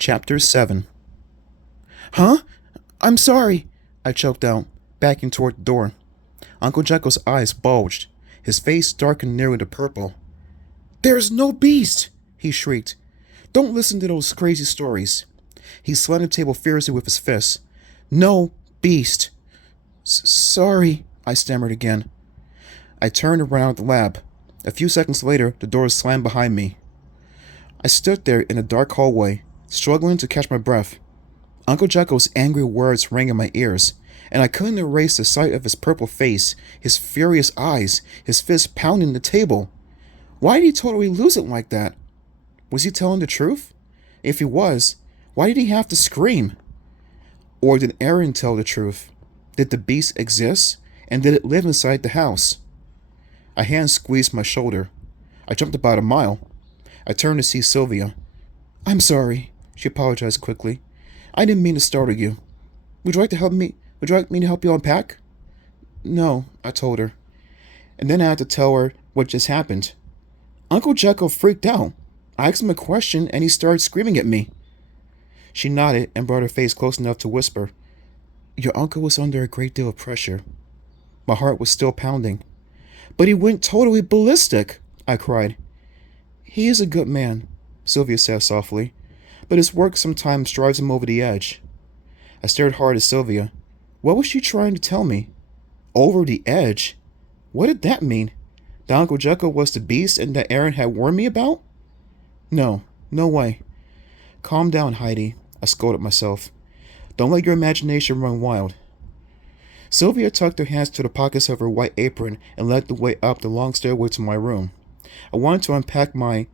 Chapter 7. Huh? I'm sorry, I choked out, backing toward the door. Uncle Jekyll's eyes bulged, his face darkened nearly to purple. There's no beast, he shrieked. Don't listen to those crazy stories. He slammed the table fiercely with his fists. No beast. Sorry, I stammered again. I turned and ran out the lab. A few seconds later, the door slammed behind me. I stood there in the dark hallway, struggling to catch my breath. Uncle Jekyll's angry words rang in my ears, and I couldn't erase the sight of his purple face, his furious eyes, his fists pounding the table. Why did he totally lose it like that? Was he telling the truth? If he was, why did he have to scream? Or did Aaron tell the truth? Did the beast exist, and did it live inside the house? A hand squeezed my shoulder. I jumped about a mile. I turned to see Sylvia. I'm sorry, she apologized quickly. I didn't mean to startle you. Would you like to help me? Would you like me to help you unpack? No, I told her. And then I had to tell her what just happened. Uncle Jekyll freaked out. I asked him a question and he started screaming at me. She nodded and brought her face close enough to whisper. Your uncle was under a great deal of pressure. My heart was still pounding. But he went totally ballistic, I cried. He is a good man, Sylvia said softly, but his work sometimes drives him over the edge. I stared hard at Sylvia. What was she trying to tell me? Over the edge? What did that mean? That Uncle Jekyll was the beast and that Aaron had warned me about? No way. Calm down, Heidi, I scolded myself. Don't let your imagination run wild. Sylvia tucked her hands to the pockets of her white apron and led the way up the long stairway to my room. I wanted to unpack my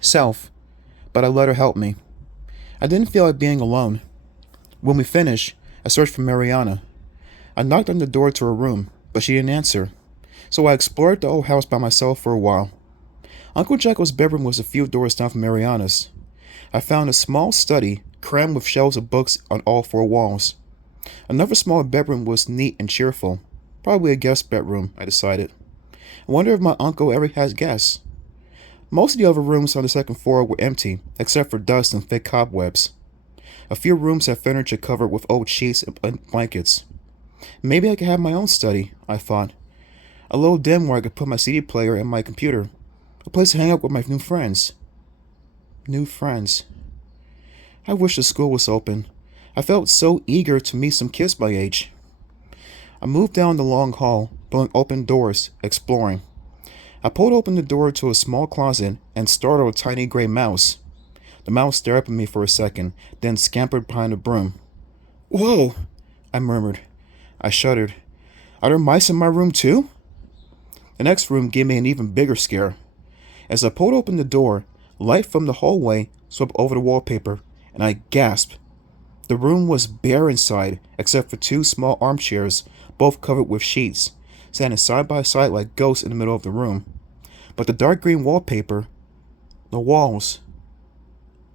self, but I let her help me. I didn't feel like being alone. When we finished, I searched for Mariana. I knocked on the door to her room, but she didn't answer, so I explored the old house by myself for a while. Uncle Jekyll's bedroom was a few doors down from Mariana's. I found a small study crammed with shelves of books on all four walls. Another small bedroom was neat and cheerful, probably a guest bedroom, I decided. I wonder if my uncle ever has guests. Most of the other rooms on the second floor were empty, except for dust and thick cobwebs. A few rooms had furniture covered with old sheets and blankets. Maybe I could have my own study, I thought. A little den where I could put my CD player and my computer. A place to hang out with my new friends. New friends. I wish the school was open. I felt so eager to meet some kids my age. I moved down the long hall, pulling open doors, exploring. I pulled open the door to a small closet and startled a tiny gray mouse. The mouse stared up at me for a second, then scampered behind a broom. Whoa, I murmured. I shuddered. Are there mice in my room too? The next room gave me an even bigger scare. As I pulled open the door, light from the hallway swept over the wallpaper, and I gasped. The room was bare inside, except for two small armchairs, both covered with sheets, standing side by side like ghosts in the middle of the room. But the dark green wallpaper, the walls,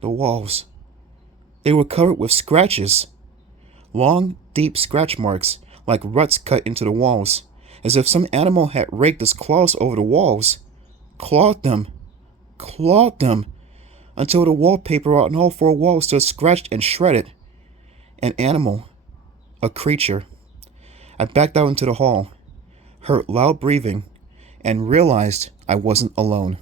they were covered with scratches. Long, deep scratch marks, like ruts cut into the walls, as if some animal had raked its claws over the walls. Clawed them, until the wallpaper on all four walls stood scratched and shredded. An animal, a creature. I backed out into the hall, heard loud breathing, and realized I wasn't alone.